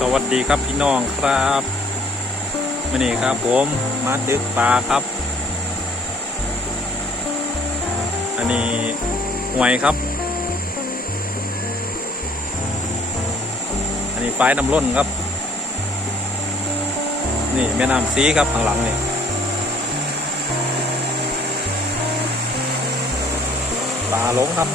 สวัสดีครับพี่น้องครับมื่อนี้ครับผมมาตึกปลาครับ อันนี้หวยครับ อันนี้ฝ้ายน้ำล้นครับ นี่แม่น้ำซีครับข้างหลังนี่ปลาลงครับ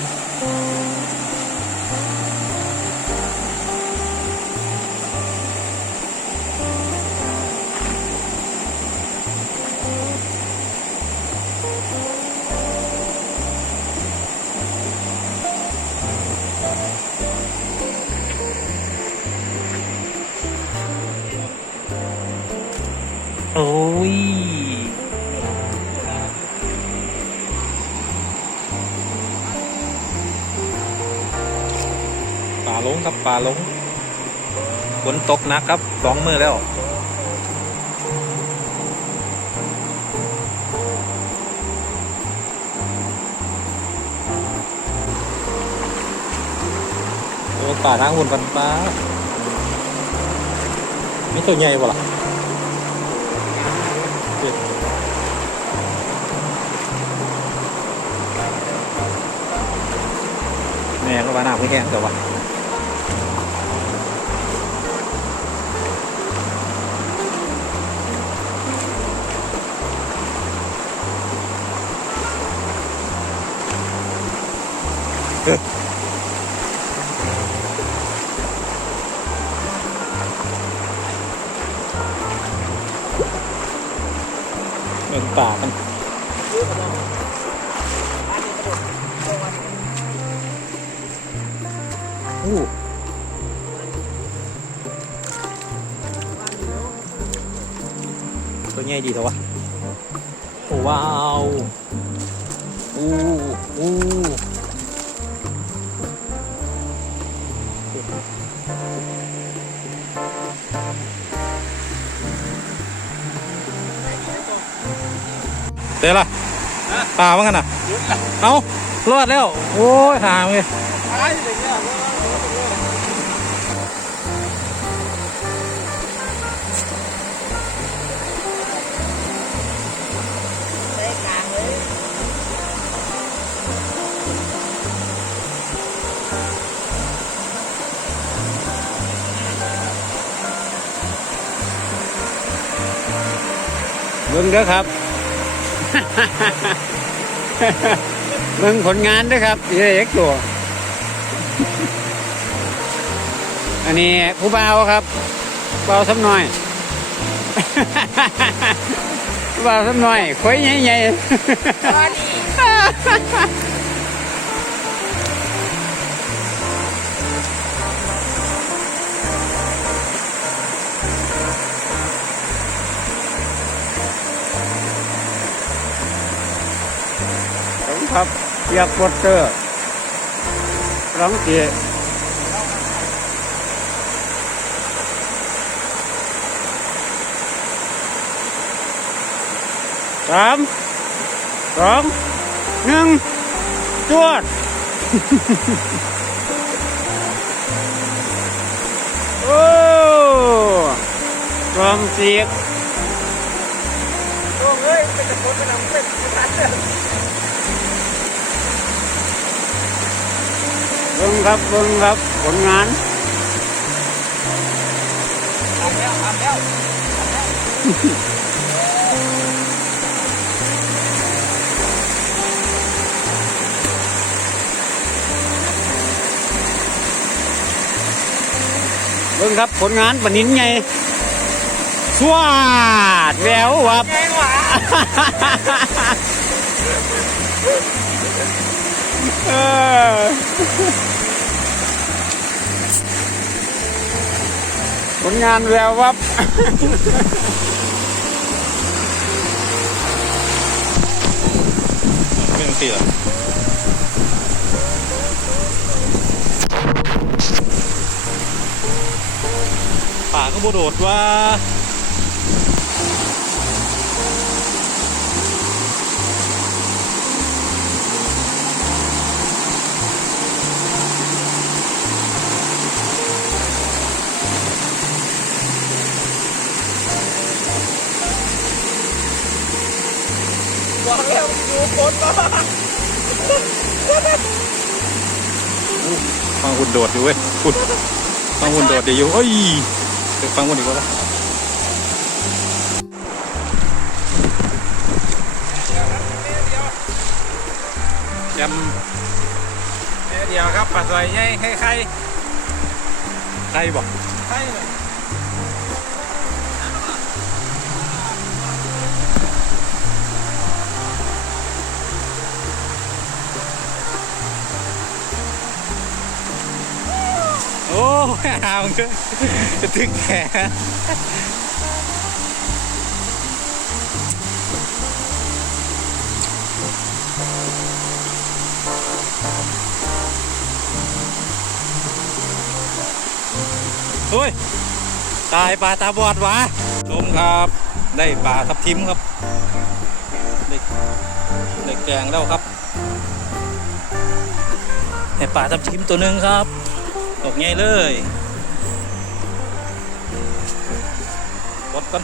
โอ้ย ป่าลงครับป่าลงฝนตกหนักครับสองมือแล้วโอ้ป่าทางหุ่นกันป้าไมีตัวใหญ่บ่ล่ะ แม่ก็ว่าน้าไม่แห้งแต่ว่า เมืองป่ากันอู้ตัวใหญ่ดีเถอะวะโอ้ว้าวอู้อู้ เดี๋ยวล่ะป่ามั้งกันน่ะ เอารอดแล้ว โอ้ยหามเลยเบิ่งเด้อครับ เบิ่งผลงานด้วยครับอีเย็กตัว อันนี้ผู้บ่าครับบ่าวสำน้อยผู้บ่าวสำน้อยคุยใหญ่ๆ ครับเรียกวอเตอร์ร้องเกียสามสองหนึ่งจวดโอ้กลองเสียกเบิ่ง ครับเบิ่งครับผลงานเบิ่งครับผลงานปนินไงสวาดแวววับเออ ผลงานแวววับ ไม่ต้องตีหรอป่าก็บโดดว่า บอกแล้วอยู่คนมาฟังหุ่นโดดอยู่เว้ยหุ่นฟังหุ่นโดดดีอยู่เอ้ยเดี๋ยวฟังหุ่นดีกว่าละยำเดียวครับปลาซอยใหญ่ให้ใครใครบอกใคร หามึงจะถึงแขนเฮ้ย ตายปลาตาบอดวะชมครับ ได้ปลาทับทิมครับ ได้ได้แกงแล้วครับได้ปลาทับทิมตัวหนึ่งครับ ตกง่ายเลยรถดกัน